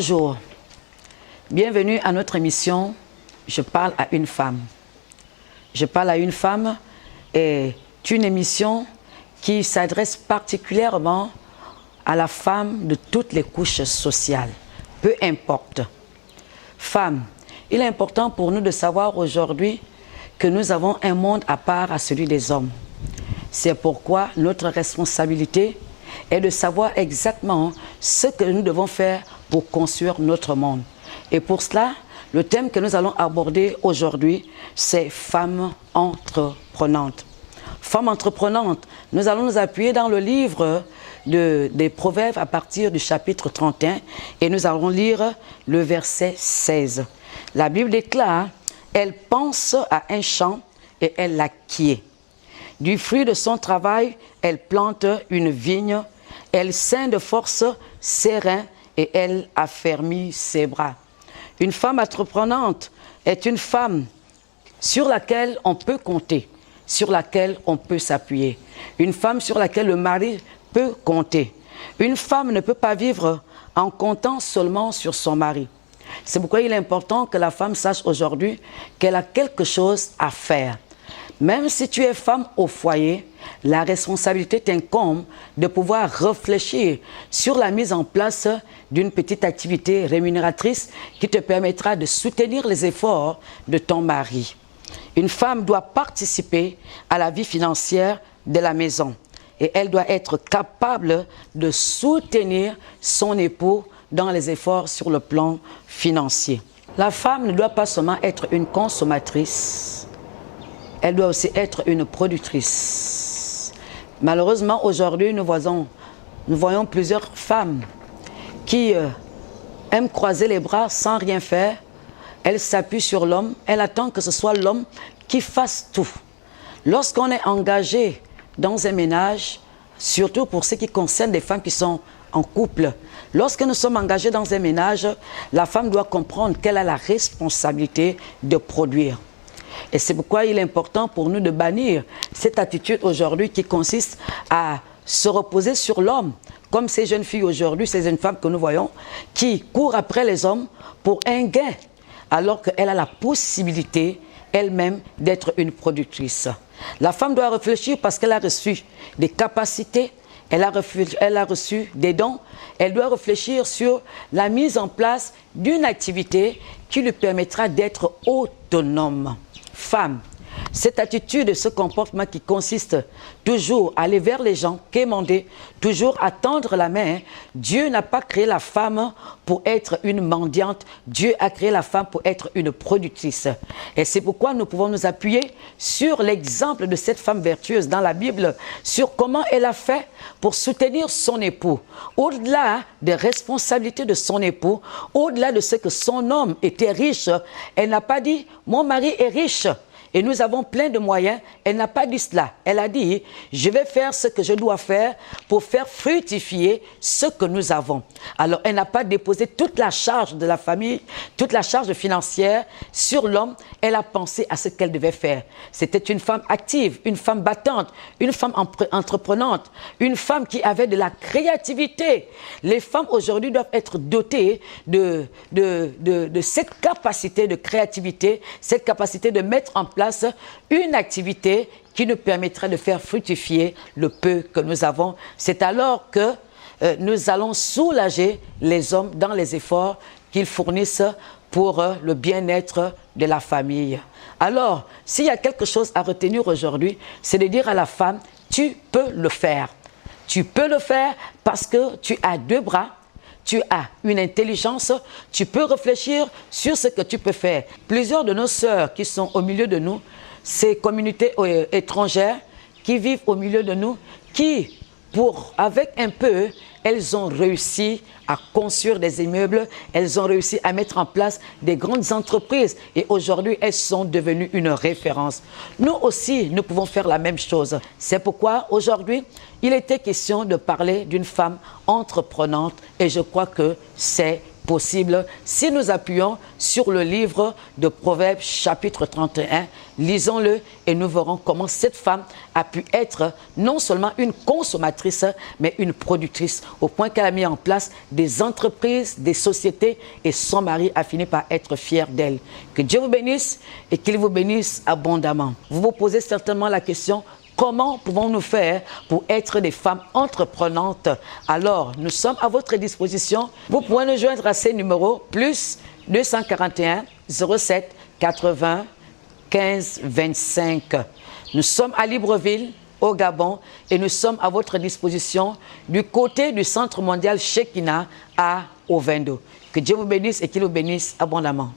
Bonjour, bienvenue à notre émission « Je parle à une femme ». Je parle à une femme est une émission qui s'adresse particulièrement à la femme de toutes les couches sociales, peu importe. Femme, il est important pour nous de savoir aujourd'hui que nous avons un monde à part à celui des hommes. C'est pourquoi notre responsabilité est de savoir exactement ce que nous devons faire pour construire notre monde. Et pour cela, le thème que nous allons aborder aujourd'hui, c'est femmes entreprenantes. Femmes entreprenantes, nous allons nous appuyer dans le livre des Proverbes à partir du chapitre 31 et nous allons lire le verset 16. La Bible déclare, elle pense à un champ et elle l'acquiert. Du fruit de son travail, elle plante une vigne, elle ceint de force ses reins et elle affermit ses bras. Une femme entreprenante est une femme sur laquelle on peut compter, sur laquelle on peut s'appuyer. Une femme sur laquelle le mari peut compter. Une femme ne peut pas vivre en comptant seulement sur son mari. C'est pourquoi il est important que la femme sache aujourd'hui qu'elle a quelque chose à faire. Même si tu es femme au foyer, la responsabilité t'incombe de pouvoir réfléchir sur la mise en place d'une petite activité rémunératrice qui te permettra de soutenir les efforts de ton mari. Une femme doit participer à la vie financière de la maison et elle doit être capable de soutenir son époux dans les efforts sur le plan financier. La femme ne doit pas seulement être une consommatrice, elle doit aussi être une productrice. Malheureusement, aujourd'hui, nous voyons plusieurs femmes qui aiment croiser les bras sans rien faire. Elles s'appuient sur l'homme, elles attendent que ce soit l'homme qui fasse tout. Lorsqu'on est engagé dans un ménage, surtout pour ce qui concerne des femmes qui sont en couple, lorsque nous sommes engagés dans un ménage, la femme doit comprendre qu'elle a la responsabilité de produire. Et c'est pourquoi il est important pour nous de bannir cette attitude aujourd'hui qui consiste à se reposer sur l'homme, comme ces jeunes filles aujourd'hui, ces jeunes femmes que nous voyons, qui courent après les hommes pour un gain, alors qu'elle a la possibilité elle-même d'être une productrice. La femme doit réfléchir parce qu'elle a reçu des capacités, elle a reçu des dons, elle doit réfléchir sur la mise en place d'une activité qui lui permettra d'être autonome. Femme, cette attitude, ce comportement qui consiste toujours à aller vers les gens, quémander, toujours à tendre la main. Dieu n'a pas créé la femme pour être une mendiante. Dieu a créé la femme pour être une productrice. Et c'est pourquoi nous pouvons nous appuyer sur l'exemple de cette femme vertueuse dans la Bible, sur comment elle a fait pour soutenir son époux. Au-delà des responsabilités de son époux, au-delà de ce que son homme était riche, elle n'a pas dit « mon mari est riche ». Et nous avons plein de moyens. Elle n'a pas dit cela. Elle a dit, je vais faire ce que je dois faire pour faire fructifier ce que nous avons. Alors, elle n'a pas déposé toute la charge de la famille, toute la charge financière sur l'homme. Elle a pensé à ce qu'elle devait faire. C'était une femme active, une femme battante, une femme entreprenante, une femme qui avait de la créativité. Les femmes aujourd'hui doivent être dotées de cette capacité de créativité, cette capacité de mettre en place une activité qui nous permettrait de faire fructifier le peu que nous avons. C'est alors que nous allons soulager les hommes dans les efforts qu'ils fournissent pour le bien-être de la famille. Alors, s'il y a quelque chose à retenir aujourd'hui, c'est de dire à la femme, tu peux le faire. Tu peux le faire parce que tu as deux bras, tu as une intelligence, tu peux réfléchir sur ce que tu peux faire. Plusieurs de nos sœurs qui sont au milieu de nous, ces communautés étrangères qui vivent au milieu de nous, qui, avec un peu, elles ont réussi à construire des immeubles, elles ont réussi à mettre en place des grandes entreprises et aujourd'hui, elles sont devenues une référence. Nous aussi, nous pouvons faire la même chose. C'est pourquoi aujourd'hui, il était question de parler d'une femme entreprenante et je crois que c'est possible si nous appuyons sur le livre de Proverbes chapitre 31. Lisons-le et nous verrons comment cette femme a pu être non seulement une consommatrice, mais une productrice, au point qu'elle a mis en place des entreprises, des sociétés, et son mari a fini par être fier d'elle. Que Dieu vous bénisse et qu'il vous bénisse abondamment. Vous vous posez certainement la question: comment pouvons-nous faire pour être des femmes entreprenantes? Alors, nous sommes à votre disposition. Vous pouvez nous joindre à ces numéros, plus 241 07 80 15 25. Nous sommes à Libreville, au Gabon, et nous sommes à votre disposition du côté du Centre mondial Shekinah à Ovendo. Que Dieu vous bénisse et qu'il vous bénisse abondamment.